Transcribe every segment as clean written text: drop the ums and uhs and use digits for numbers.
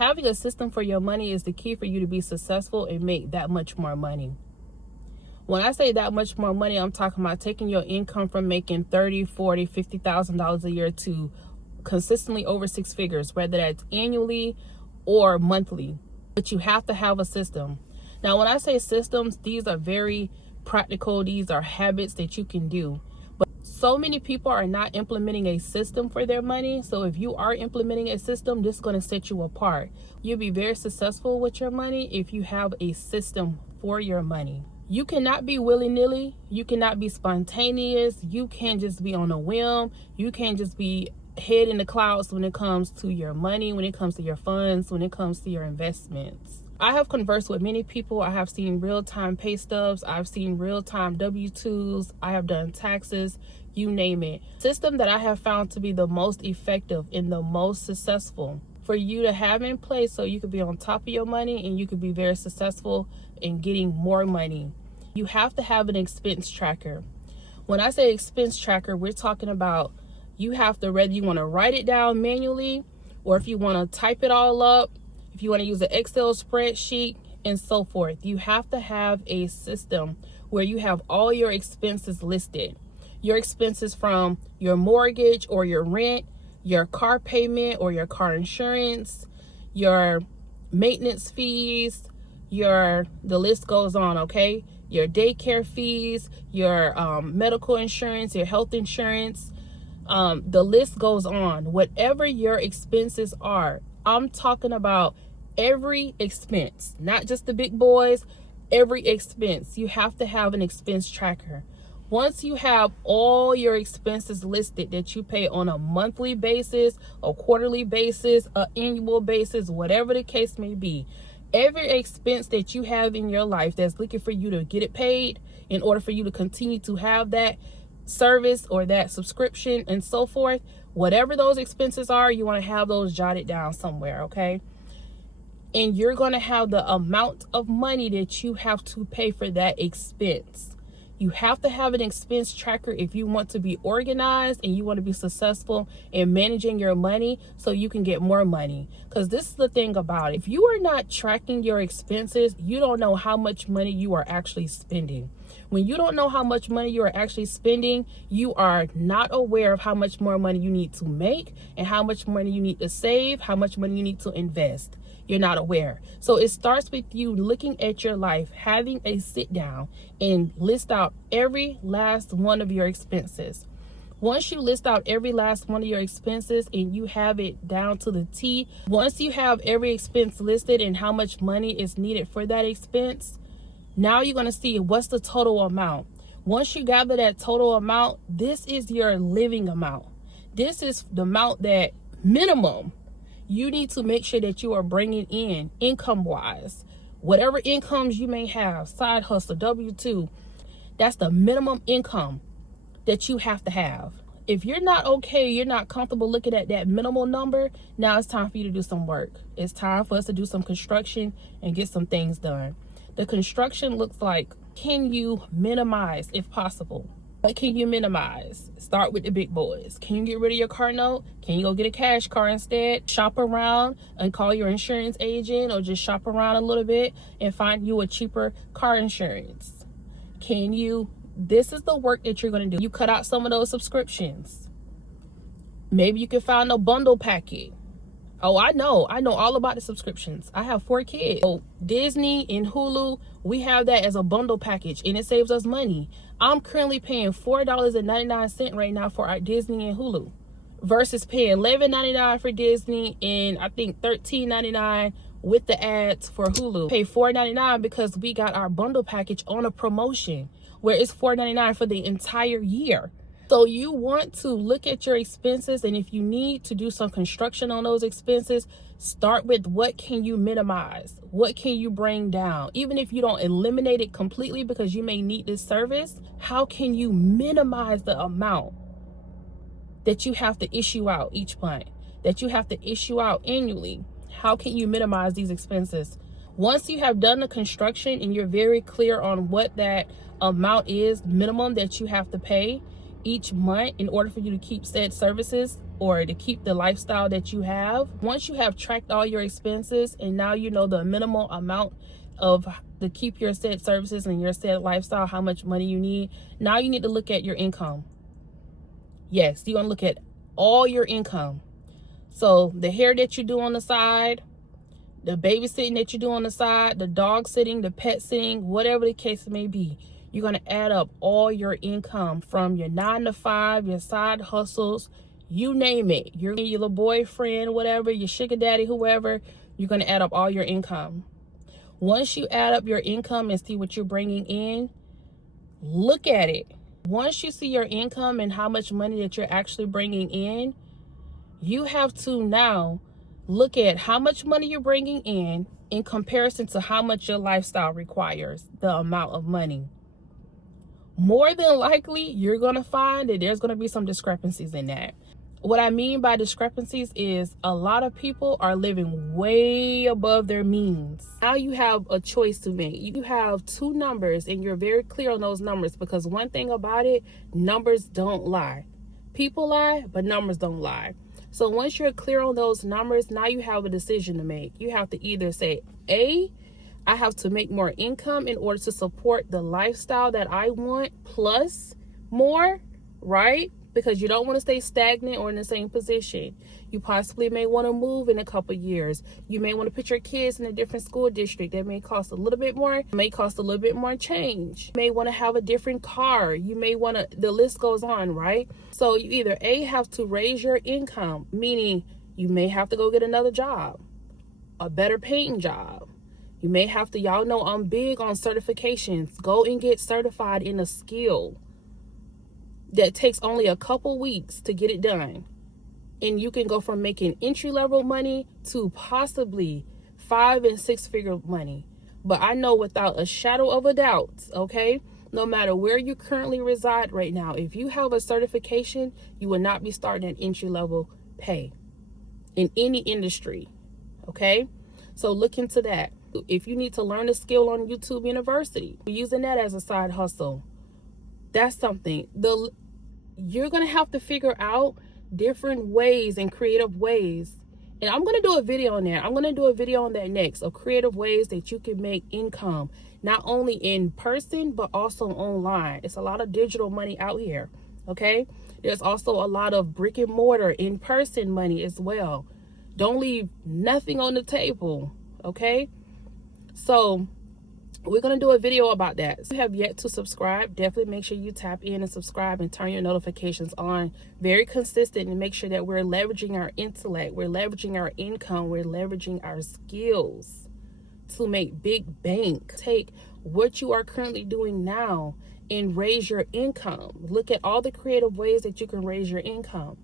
Having a system for your money is the key for you to be successful and make that much more money. When I say that much more money, I'm talking about taking your income from making $30,000, $40,000, $50,000 a year to consistently over six figures, whether that's annually or monthly. But you have to have a system. Now, when I say systems, these are very practical. These are habits that you can do. But so many people are not implementing a system for their money. So if you are implementing a system, this is going to set you apart. You'll be very successful with your money if you have a system for your money. You cannot be willy-nilly. You cannot be spontaneous. You can't just be on a whim. You can't just be head in the clouds when it comes to your money, when it comes to your funds, when it comes to your investments. I have conversed with many people. I have seen real-time pay stubs. I've seen real-time W-2s. I have done taxes, you name it. System that I have found to be the most effective and the most successful for you to have in place so you could be on top of your money and you could be very successful in getting more money. You have to have an expense tracker. When I say expense tracker, we're talking about you have to, whether you want to write it down manually or if you want to type it all up, if you want to use an Excel spreadsheet and so forth, you have to have a system where you have all your expenses listed. Your expenses from your mortgage or your rent, your car payment or your car insurance, your maintenance fees, the list goes on, okay? Your daycare fees, your medical insurance, your health insurance, the list goes on. Whatever your expenses are, I'm talking about every expense, not just the big boys, every expense. You have to have an expense tracker. Once you have all your expenses listed that you pay on a monthly basis, a quarterly basis, an annual basis, whatever the case may be, every expense that you have in your life that's looking for you to get it paid in order for you to continue to have that service or that subscription and so forth, whatever those expenses are, you want to have those jotted down somewhere, okay? And you're going to have the amount of money that you have to pay for that expense. You have to have an expense tracker if you want to be organized and you want to be successful in managing your money so you can get more money. Because this is the thing about it. If you are not tracking your expenses, you don't know how much money you are actually spending. When you don't know how much money you are actually spending, you are not aware of how much more money you need to make and how much money you need to save, how much money you need to invest. You're not aware. So it starts with you looking at your life, having a sit down and list out every last one of your expenses. Once you list out every last one of your expenses and you have it down to the T, once you have every expense listed and how much money is needed for that expense, now you're going to see what's the total amount. Once you gather that total amount, this is your living amount. This is the amount that minimum you need to make sure that you are bringing in income-wise. Whatever incomes you may have, side hustle, W-2, that's the minimum income that you have to have. If you're not okay, you're not comfortable looking at that minimal number, now it's time for you to do some work. It's time for us to do some construction and get some things done. The construction looks like, can you minimize if possible? What can you minimize? Start with the big boys. Can you get rid of your car note? Can you go get a cash car instead? Shop around and call your insurance agent or just shop around a little bit and find you a cheaper car insurance. This is the work that you're going to do. You cut out some of those subscriptions. Maybe you can find a bundle packet. Oh, I know all about the subscriptions. I have 4 kids. So Disney and Hulu, we have that as a bundle package and it saves us money. I'm currently paying $4.99 right now for our Disney and Hulu versus paying $11.99 for Disney and I think $13.99 with the ads for Hulu. Pay $4.99 because we got our bundle package on a promotion where it's $4.99 for the entire year. So you want to look at your expenses, and if you need to do some construction on those expenses, start with what can you minimize? What can you bring down? Even if you don't eliminate it completely because you may need this service, how can you minimize the amount that you have to issue out each month, that you have to issue out annually? How can you minimize these expenses? Once you have done the construction and you're very clear on what that amount is, minimum that you have to pay, each month in order for you to keep said services or to keep the lifestyle that you have. Once you have tracked all your expenses and now you know the minimal amount of to keep your said services and your said lifestyle, how much money you need, now you need to look at your income. Yes, you're gonna look at all your income. So the hair that you do on the side, the babysitting that you do on the side, the dog sitting, the pet sitting, whatever the case may be, you're going to add up all your income from your 9 to 5, your side hustles, you name it. Your little boyfriend, whatever, your sugar daddy, whoever, you're going to add up all your income. Once you add up your income and see what you're bringing in, look at it. Once you see your income and how much money that you're actually bringing in, you have to now look at how much money you're bringing in comparison to how much your lifestyle requires, the amount of money. More than likely, you're going to find that there's going to be some discrepancies in that. What I mean by discrepancies is a lot of people are living way above their means. Now you have a choice to make. You have two numbers and you're very clear on those numbers, because one thing about it, numbers don't lie. People lie, but numbers don't lie. So once you're clear on those numbers, now you have a decision to make. You have to either say, A, I have to make more income in order to support the lifestyle that I want plus more, right? Because you don't want to stay stagnant or in the same position. You possibly may want to move in a couple years. You may want to put your kids in a different school district. That may cost a little bit more. It may cost a little bit more change. You may want to have a different car. You may want to, the list goes on, right? So you either A, have to raise your income, meaning you may have to go get another job, a better paying job. You may have to, y'all know I'm big on certifications. Go and get certified in a skill that takes only a couple weeks to get it done. And you can go from making entry-level money to possibly 5 and 6 figure money. But I know without a shadow of a doubt, okay, no matter where you currently reside right now, if you have a certification, you will not be starting at entry-level pay in any industry, okay? So look into that. If you need to learn a skill on YouTube University, using that as a side hustle, that's something. You're going to have to figure out different ways and creative ways. And I'm going to do a video on that. I'm going to do a video on that next, of creative ways that you can make income, not only in person, but also online. It's a lot of digital money out here. Okay. There's also a lot of brick and mortar in-person money as well. Don't leave nothing on the table. Okay. So we're going to do a video about that. If you have yet to subscribe, definitely make sure you tap in and subscribe and turn your notifications on. Very consistent, and make sure that we're leveraging our intellect, we're leveraging our income, we're leveraging our skills to make big bank. Take what you are currently doing now and raise your income. Look at all the creative ways that you can raise your income.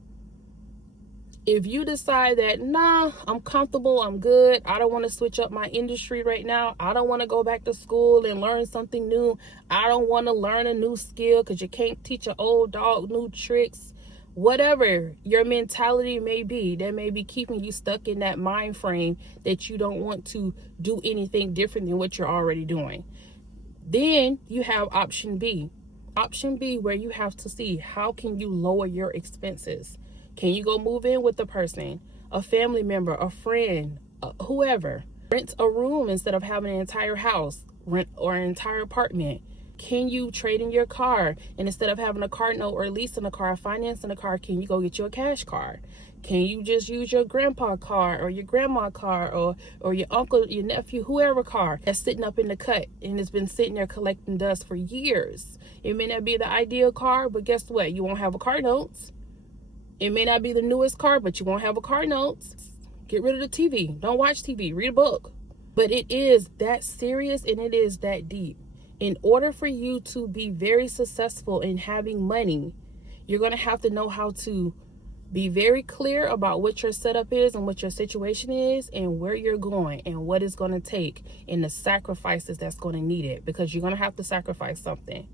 If you decide that, nah, I'm comfortable, I'm good, I don't want to switch up my industry right now, I don't want to go back to school and learn something new, I don't want to learn a new skill because you can't teach an old dog new tricks, whatever your mentality may be, that may be keeping you stuck in that mind frame that you don't want to do anything different than what you're already doing. Then you have option B. Option B, where you have to see how can you lower your expenses. Can you go move in with the person, a family member, a friend, whoever? Rent a room instead of having an entire house, rent or an entire apartment. Can you trade in your car, and instead of having a car note or leasing a car, financing a car, can you go get you a cash car? Can you just use your grandpa car or your grandma car or your uncle, your nephew, whoever car that's sitting up in the cut and has been sitting there collecting dust for years? It may not be the ideal car, but guess what? You won't have a car note. It may not be the newest car, but you won't have a car note. Get rid of the TV. Don't watch TV. Read a book. But it is that serious and it is that deep. In order for you to be very successful in having money, you're going to have to know how to be very clear about what your setup is and what your situation is and where you're going and what it's going to take and the sacrifices that's going to need it, because you're going to have to sacrifice something.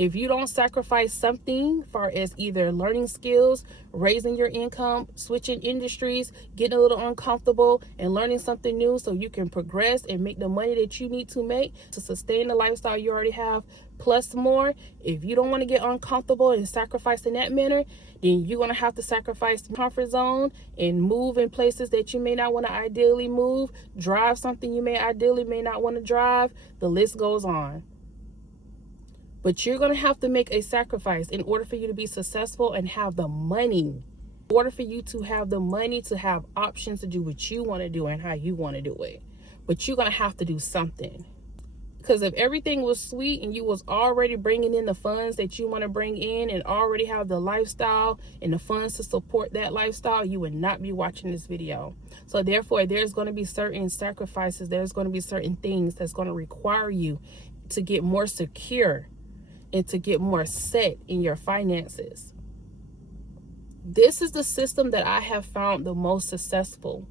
If you don't sacrifice something far as either learning skills, raising your income, switching industries, getting a little uncomfortable and learning something new so you can progress and make the money that you need to make to sustain the lifestyle you already have, plus more. If you don't want to get uncomfortable and sacrifice in that manner, then you're going to have to sacrifice the comfort zone and move in places that you may not want to ideally move, drive something you may not want to drive. The list goes on. But you're going to have to make a sacrifice in order for you to be successful and have the money. In order for you to have the money to have options to do what you want to do and how you want to do it. But you're going to have to do something. Because if everything was sweet and you was already bringing in the funds that you want to bring in and already have the lifestyle and the funds to support that lifestyle, you would not be watching this video. So therefore, there's going to be certain sacrifices. There's going to be certain things that's going to require you to get more secure and to get more set in your finances. This is the system that I have found the most successful.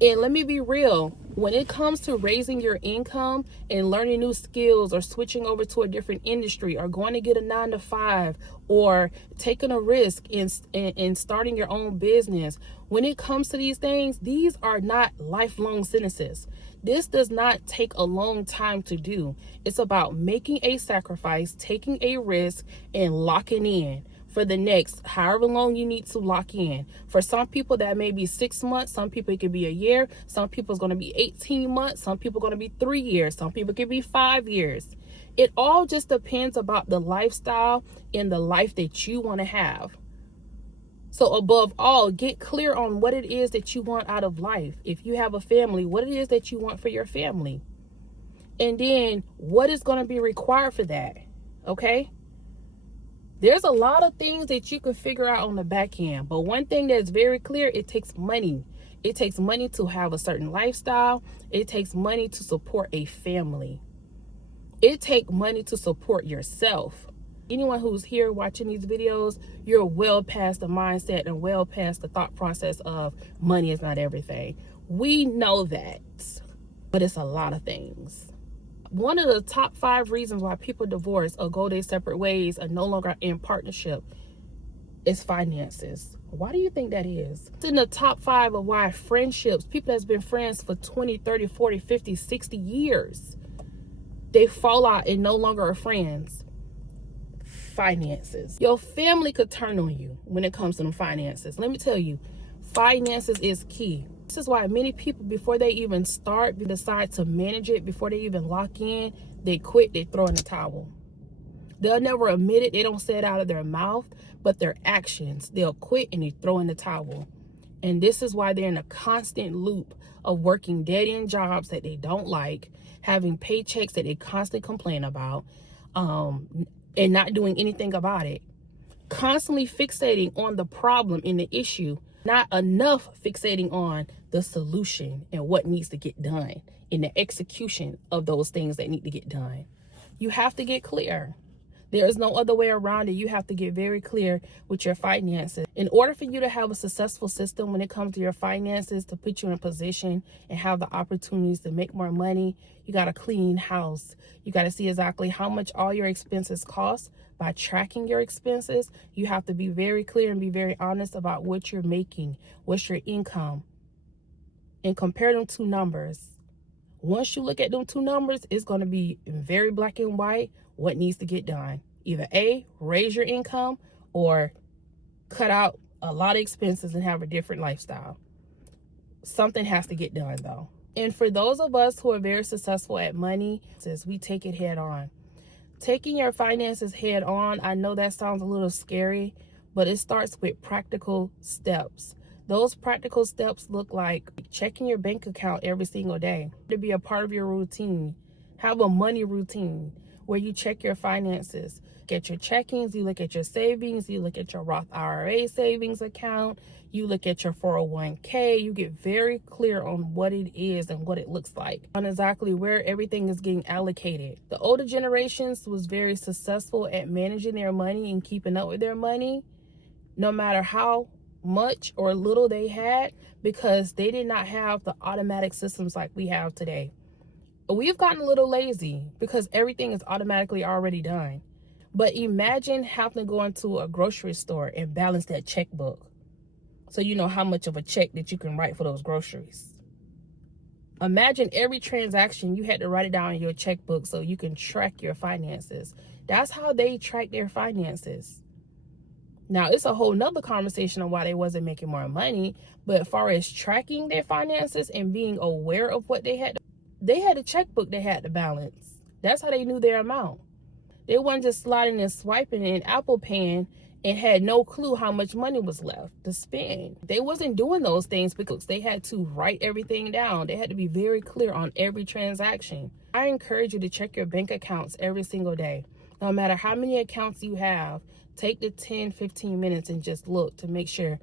And let me be real, when it comes to raising your income and learning new skills or switching over to a different industry or going to get a 9-to-5 or taking a risk in starting your own business, when it comes to these things, these are not lifelong sentences. This does not take a long time to do. It's about making a sacrifice, taking a risk, and locking in for the next however long you need to lock in. For some people, that may be 6 months. Some people, it could be a year. Some people, it's going to be 18 months. Some people, going to be 3 years. Some people, it could be 5 years. It all just depends about the lifestyle and the life that you want to have. So above all, get clear on what it is that you want out of life. If you have a family, what it is that you want for your family. And then what is going to be required for that. Okay? There's a lot of things that you can figure out on the back end. But one thing that's very clear, it takes money. It takes money to have a certain lifestyle. It takes money to support a family. It takes money to support yourself. Anyone who's here watching these videos, you're well past the mindset and well past the thought process of money is not everything. We know that, but it's a lot of things. One of the top 5 reasons why people divorce or go their separate ways or no longer in partnership is finances. Why do you think that is? It's in the top 5 of why friendships, people that's been friends for 20, 30, 40, 50, 60 years, they fall out and no longer are friends. Finances. Your family could turn on you when it comes to them finances. Let me tell you, finances is key. This is why many people, before they even start, decide to manage it, before they even lock in, they quit, they throw in the towel. They'll never admit it, they don't say it out of their mouth, but their actions, they'll quit and they throw in the towel. And this is why they're in a constant loop of working dead-end jobs that they don't like, having paychecks that they constantly complain about, and not doing anything about it. Constantly fixating on the problem and the issue, not enough fixating on the solution and what needs to get done in the execution of those things that need to get done. You have to get clear. There is no other way around it. You have to get very clear with your finances. In order for you to have a successful system when it comes to your finances, to put you in a position and have the opportunities to make more money, you got to clean house. You got to see exactly how much all your expenses cost. By tracking your expenses, you have to be very clear and be very honest about what you're making, what's your income, and compare them 2 numbers. Once you look at them 2 numbers, it's going to be very black and white what needs to get done. Either A, raise your income, or cut out a lot of expenses and have a different lifestyle. Something has to get done though. And for those of us who are very successful at money, we take it head on. Taking your finances head on, I know that sounds a little scary, but it starts with practical steps. Those practical steps look like checking your bank account every single day. To be a part of your routine. Have a money routine where you check your finances. Get your checkings, you look at your savings, you look at your Roth IRA savings account, you look at your 401k, you get very clear on what it is and what it looks like, on exactly where everything is getting allocated. The older generations was very successful at managing their money and keeping up with their money, no matter how much or little they had, because they did not have the automatic systems like we have today. We've gotten a little lazy because everything is automatically already done. But imagine having to go into a grocery store and balance that checkbook so you know how much of a check that you can write for those groceries. Imagine every transaction you had to write it down in your checkbook so you can track your finances. That's how they track their finances. Now, it's a whole nother conversation on why they wasn't making more money. But as far as tracking their finances and being aware of what they had a checkbook they had to balance. That's how they knew their amount. They weren't just sliding and swiping in Apple Pay and had no clue how much money was left to spend. They wasn't doing those things because they had to write everything down. They had to be very clear on every transaction. I encourage you to check your bank accounts every single day. No matter how many accounts you have, take the 10-15 minutes and just look to make sure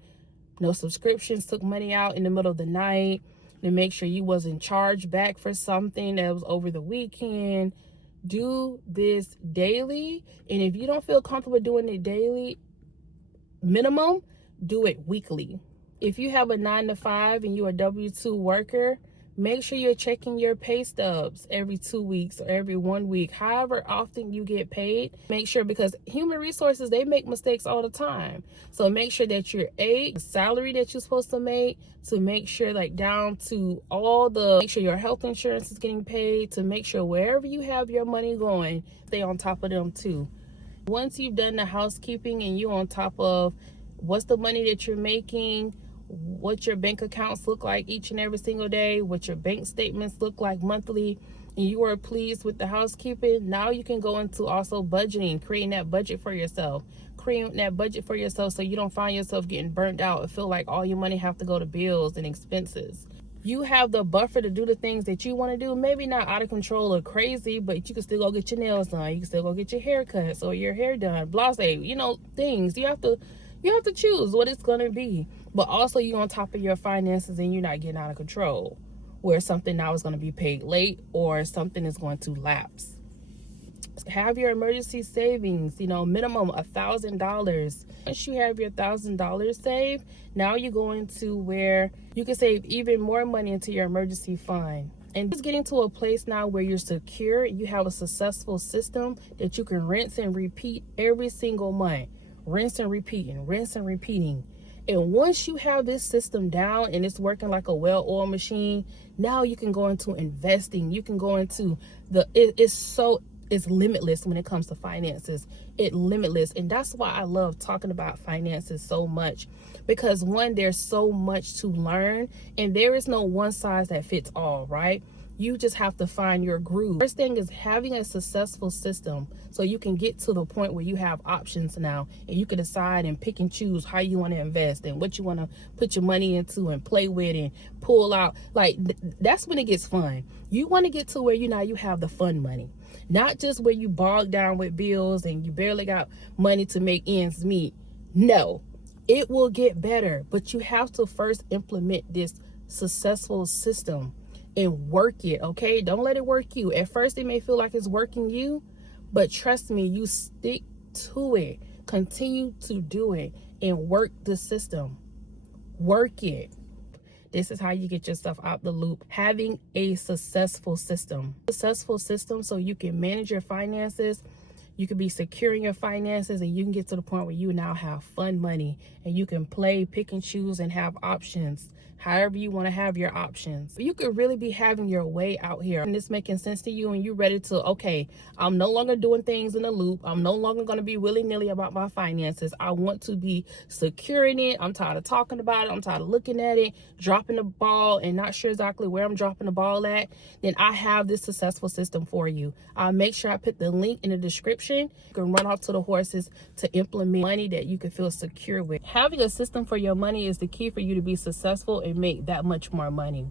no subscriptions took money out in the middle of the night, to make sure you wasn't charged back for something that was over the weekend. Do this daily. And if you don't feel comfortable doing it daily, minimum, do it weekly. If you have a 9-to-5 and you're a W-2 worker, make sure you're checking your pay stubs every 2 weeks or every 1 week, however often you get paid. Make sure, because human resources, they make mistakes all the time. So make sure that your salary that you're supposed to make, to make sure like down to make sure your health insurance is getting paid, to make sure wherever you have your money going, stay on top of them too. Once you've done the housekeeping and you're on top of what's the money that you're making, what your bank accounts look like each and every single day, what your bank statements look like monthly, and you are pleased with the housekeeping, now you can go into also budgeting, creating that budget for yourself. Creating that budget for yourself so you don't find yourself getting burnt out and feel like all your money have to go to bills and expenses. You have the buffer to do the things that you want to do. Maybe not out of control or crazy, but you can still go get your nails done. You can still go get your hair cut or your hair done. Blase, things. You have to choose what it's going to be. But also you're on top of your finances and you're not getting out of control where something now is going to be paid late or something is going to lapse. Have your emergency savings, minimum $1,000. Once you have your $1,000 saved, now you're going to where you can save even more money into your emergency fund. And just getting to a place now where you're secure, you have a successful system that you can rinse and repeat every single month. Rinse and repeating. And once you have this system down and it's working like a well-oiled machine, now you can go into investing. You can go into it's limitless when it comes to finances. It's limitless. And that's why I love talking about finances so much, because one, there's so much to learn and there is no one size that fits all, right? You just have to find your groove. First thing is having a successful system so you can get to the point where you have options now and you can decide and pick and choose how you want to invest and what you want to put your money into and play with and pull out. Like that's when it gets fun. You want to get to where you have the fun money, not just where you bogged down with bills and you barely got money to make ends meet. No, it will get better, but you have to first implement this successful system and work it, okay? Don't let it work you. At first, it may feel like it's working you, but trust me, you stick to it. Continue to do it and work the system. Work it. This is how you get yourself out the loop. Having a successful system. Successful system so you can manage your finances. You can be secure in your finances and you can get to the point where you now have fun money and you can play, pick and choose and have options. However you want to have your options. You could really be having your way out here and it's making sense to you and you're ready to, okay, I'm no longer doing things in a loop. I'm no longer going to be willy-nilly about my finances. I want to be secure in it. I'm tired of talking about it. I'm tired of looking at it, dropping the ball and not sure exactly where I'm dropping the ball at. Then I have this successful system for you. I'll make sure I put the link in the description. You can run off to the horses to implement money that you can feel secure with. Having a system for your money is the key for you to be successful and make that much more money.